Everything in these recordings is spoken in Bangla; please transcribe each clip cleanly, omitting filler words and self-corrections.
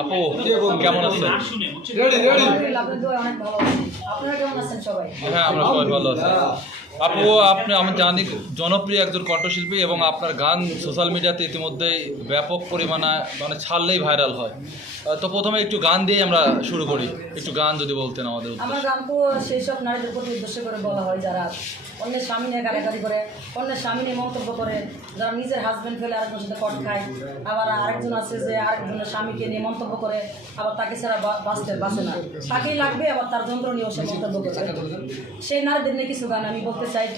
আপু কেমন আছেন? হ্যাঁ, আমরা সবাই ভালো আছি। আপু আমি জানি জনপ্রিয় একজন কণ্ঠশিল্পী এবং আপনার গান সোশ্যাল মিডিয়াতে ইতিমধ্যেই ব্যাপক পরিমাণে ছাড়লেই ভাইরাল হয়। তো প্রথমে একটু গান দিয়ে আমরা শুরু করি। একটু গান যদি বলতেন আমাদের। আমার গান তো সেই সব নারীদের প্রতি উদ্দেশ্য করে বলা হয় যারা অন্যের স্বামী নিয়ে গালাগালি করে, অন্যের স্বামী নিয়ে মন্তব্য করে, যারা নিজের হাজব্যান্ড ফেলে আরেকজনের সাথে কট খায়। আবার আরেকজন আছে যে আরেকজনের স্বামীকে নিয়ে মন্তব্য করে, আবার তাকে ছাড়া বাঁচে না, তাকেই লাগবে, আবার তার যন্ত্র নিয়েও সে মন্তব্য করে। সেই নারীদের নিয়ে কিছু গান আমি বলতে চাই।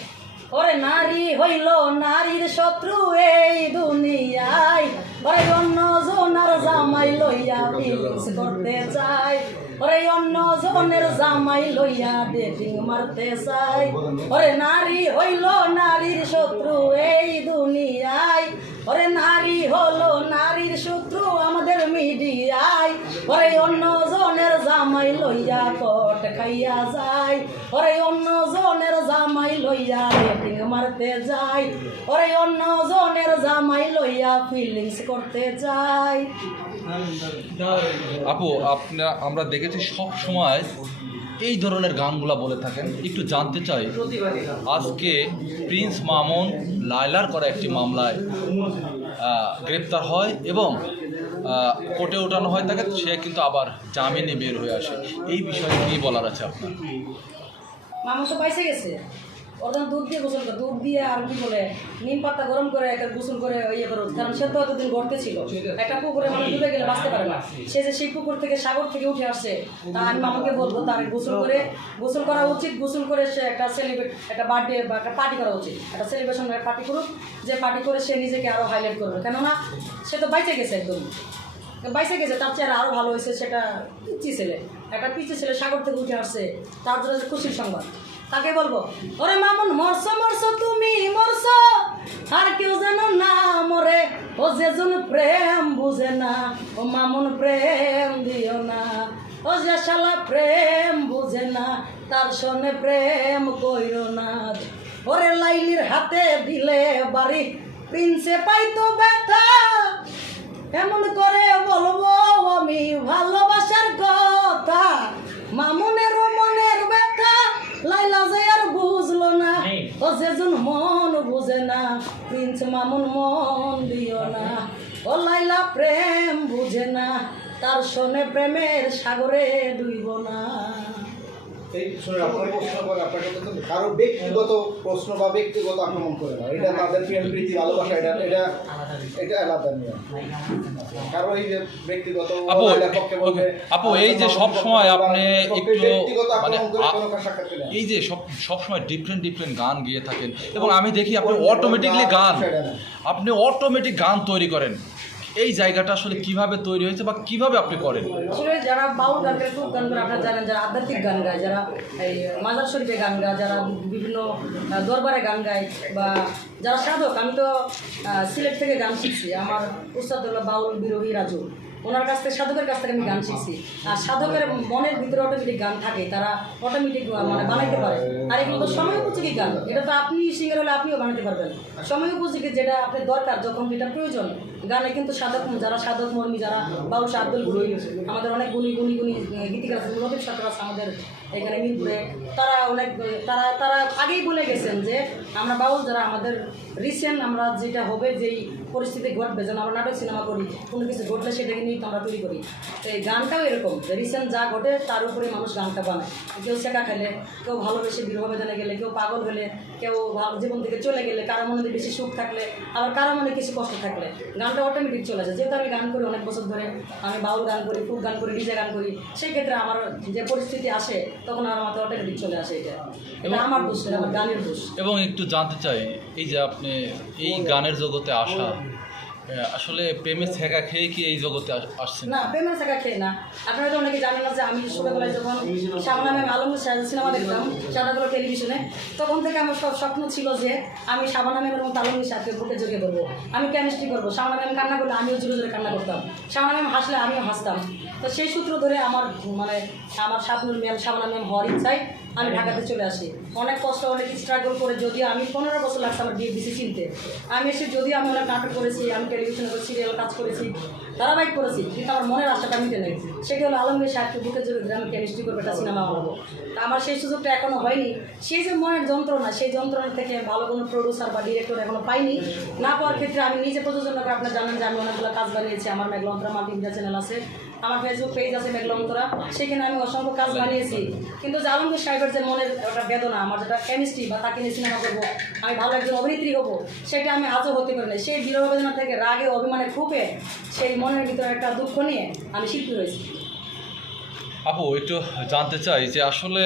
ওরে নারী হইল নারীর শত্রু এই দুনিয়ায়, ওরে অন্য জনের জামাই লইয়া ফিলিংস করতে চাই, ওরে অন্য জনের জামাই লইয়া ডেটিং মারতে চাই। ওরে নারী হইল নারীর শত্রু এই দুনিয়ায়, ওরে নারী হলো নারীর শত্রু আমাদের মিডিয়ায়, ওরে অন্য জনের জামাই লইয়া কট খাইয়া যায়, ওরে অন্য জনের জামাই লইয়া ডেটিং মারতে যায়, ওরে অন্য জনের জামাই লইয়া ফিলিংস করতে যায়। আপু আমরা দেখেছি সব সময় এই ধরনের গানগুলা বলে থাকেন। একটু জানতে চাই, আজকে প্রিন্স মামুন লায়লার করা একটি মামলায় গ্রেপ্তার হয় এবং কোর্টে ওঠানো হয় তাকে, সে কিন্তু আবার জামিনে বের হয়ে আসে। এই বিষয়ে কী বলার আছে আপনার? মামা তো পাইসে গেছে, ওদের দুধ দিয়ে গোসল করে, দুধ দিয়ে আর কি বলে নিম পাতা গরম করে একটা গোসল করে ইয়ে করো, কারণ সে তো এতদিন গড়তে ছিল। একটা পুকুরে মানুষ ডুবে গেলে বাঁচতে পারে না, সে যে সেই পুকুর থেকে সাগর থেকে উঠে আসছে, তা আমি মামাকে বলবো তার গোসল করা উচিত। গোসল করে সে একটা একটা বার্থডে বা একটা পার্টি করা উচিত, একটা সেলিব্রেশন পার্টি করুক, যে পার্টি করে সে নিজেকে আরও হাইলাইট করবে। কেননা সে তো বাইচে গেছে, একদম বাইসে গেছে, তার চেয়ে আরও ভালো হয়েছে। সেটা একটা পিচি ছেলে সাগর থেকে উঠে আসছে, তার জন্য খুশির সংবাদ। তাকে বলবো, ওরে মামুন মরছো তুমি মরছো, আর কেউ যেন না মরে, ও যেজন প্রেম বুঝে না, ও মামুন প্রেম দিও না, ও যে শালা প্রেম বুঝে না, তার সনে প্রেম কইরো না। ওরে লাইলির হাতে দিলে বাড়ি, প্রিন্সে পাইতো ব্যথা, এমন করে বলবো আমি ভালোবাসার কথা, মামুনের মনের ব্যথা লাইলা যে আর বুঝলো না, ও যেজন মন বুঝে না, প্রিন্স মামুন মন দিও না, ও লাইলা প্রেম বুঝে না, তার শোনে প্রেমের সাগরে ডুইব না। এই শুনে আপনার প্রশ্ন করে আপনার কাছে কারো ব্যক্তিগত প্রশ্ন বা ব্যক্তিগত আক্রমণ করে না, এটা তাদের প্রেম প্রীতি ভালোবাসা, এটা আলাদা নিয়ম। কারো এই যে ব্যক্তিগত আপু এই যে সব সময় আপনি একটু মানে এই যে সব সময় ডিফারেন্ট গান গিয়ে থাকেন এবং আমি দেখি আপনি অটোমেটিক গান তৈরি করেন। এই জায়গাটা আসলে কিভাবে তৈরি হয়েছে বা কিভাবে আপনি করেন? আসলে যারা বাউল গান করে, ফোক গান করে, আপনারা জানেন, যারা আধ্যাত্মিক গান গায়, যারা এই মাজার শরীফে গান গায়, যারা বিভিন্ন দরবারে গান গায়, বা যারা সাধক। আমি তো সিলেট থেকে গান শিখছি, আমার উস্তাদ হলো বাউল বিরোহী রাজু, ওনার কাছ থেকে, সাধকের কাছ থেকে আমি গান শিখছি। আর সাধকের মনের ভিতরে অটোমেটিক গান থাকে, তারা অটোমেটিক মানে বানাইতে পারে। আর এগুলো তো সময় উপযোগী গান, এটা তো আপনি সিঙ্গার হলে আপনিও বানাতে পারবেন। সময় উপযোগী যেটা আপনার দরকার, যখন যেটা প্রয়োজন গানে, কিন্তু যারা সাধক মর্মী, যারা বাউল শাহ আব্দুল গুলি, আমাদের অনেক গুণী গীতিকার আছে, রবীন্দ্র সরকার আছে আমাদের এখানে মিরপুরে, তারা অনেক তারা আগেই বলে গেছেন যে আমরা বাউল যারা, আমাদের রিসেন্ট আমরা যেটা হবে, যেই পরিস্থিতি ঘটবে, যেন আমরা নাটক সিনেমা করি, কোনো কিছু ঘটলে সেটাকে নিয়ে আমরা তৈরি করি। তো এই গানটাও এরকম, যে রিসেন্ট যা ঘটে তার উপরে মানুষ গানটা বানায়। কেউ শেখা খেলে, কেউ ভালোবেসে বিরহ বেদনে গেলে, কেউ পাগল হলে, কেউ জীবন থেকে চলে গেলে, কারো মনে বেশি সুখ থাকলে, আবার কারো মনে কিছু কষ্ট থাকলে, গানটা অটোমেটিক চলে যায়। যেহেতু আমি গান করি অনেক বছর ধরে, আমি বাউল গান করি, ফোক গান করি, ডিজে গান করি, সেই ক্ষেত্রে আমার যে পরিস্থিতি আসে তখন আমার মাথায় অটোমেটিক চলে আসে। এটা আমার দোষ, এটা আমার গানের দোষ। এবং একটু জানতে চাই, এই যে আপনি এই গানের জগতে আসা, আসলে প্রেমের ছেঁকা খেয়ে কি এই জগতে আসছেন? না, প্রেমের ছেঁকা খেয়ে না। আপনারা তো অনেকে জানেন না যে আমি ছোটোবেলায় যখন শাবানা ম্যাম আলম সিনেমা দেখতাম সাদাগুলো টেলিভিশনে, তখন থেকে আমার সব স্বপ্ন ছিল যে আমি শাবানা ম্যামের মতো আলমের সাথে বুকে জড়িয়ে ধরবো, আমি কেমিস্ট্রি করবো। শাবানা ম্যাম কান্না করলে আমিও জোরে জোরে কান্না করতাম, শাবানা ম্যাম হাসলে আমিও হাসতাম। তো সেই সূত্র ধরে আমার শাবনুর ম্যাম, শাবানা ম্যাম হওয়ার ইচ্ছায় আমি ঢাকাতে চলে আসি। অনেক কষ্ট অনেক স্ট্রাগল করে, যদিও আমি 15 বছর লাগছে আমার ডিএফডিসি চিনতে। আমি এসে যদিও আমি অনেক নাটক করেছি, আমি টেলিভিশনে সিরিয়াল কাজ করেছি, ধারাবাহিক করেছি, কিন্তু আমার মনের আশাটা মিটে নেই। সেটি হলো আলমগীর সাহেবকে বুকে জোরে গ্রামে কেমিস্ট্রি করবে, একটা সিনেমা বানাবো। তা আমার সেই সুযোগটা এখনও হয়নি। সেই যে মনের যন্ত্রণা, সেই যন্ত্রণা থেকে ভালো কোনো প্রডিউসার বা ডিরেক্টর এখনও পাইনি। না পাওয়ার ক্ষেত্রে আমি নিজে প্রযোজনা করে, আপনারা জানেন যে আমি অনেকগুলো কাজ বানিয়েছি। আমার মেঘলা অন্তরা মাল্টিমিডিয়া চ্যানেল আছে, আমার ফেসবুক পেজ আছে মেঘলা অন্তরা, সেখানে আমি অসংখ্য কাজ বানিয়েছি। কিন্তু যে আলমগীর সাহেবের যে মনের একটা বেদনা, আমার যেটা কেমিস্ট্রি বা তাকে নিয়ে সিনেমা করবো, আমি ভালো একজন অভিনেত্রী হবো, সেটা আমি আজও হতে পারি না। সেই বিরহ বেদনা থেকে রাগে অভিমানে খুপে সেই মনের ভিতরে একটা দুঃখ নিয়ে আমি শিল্পী হয়েছি। আপু একটু জানতে চাই যে আসলে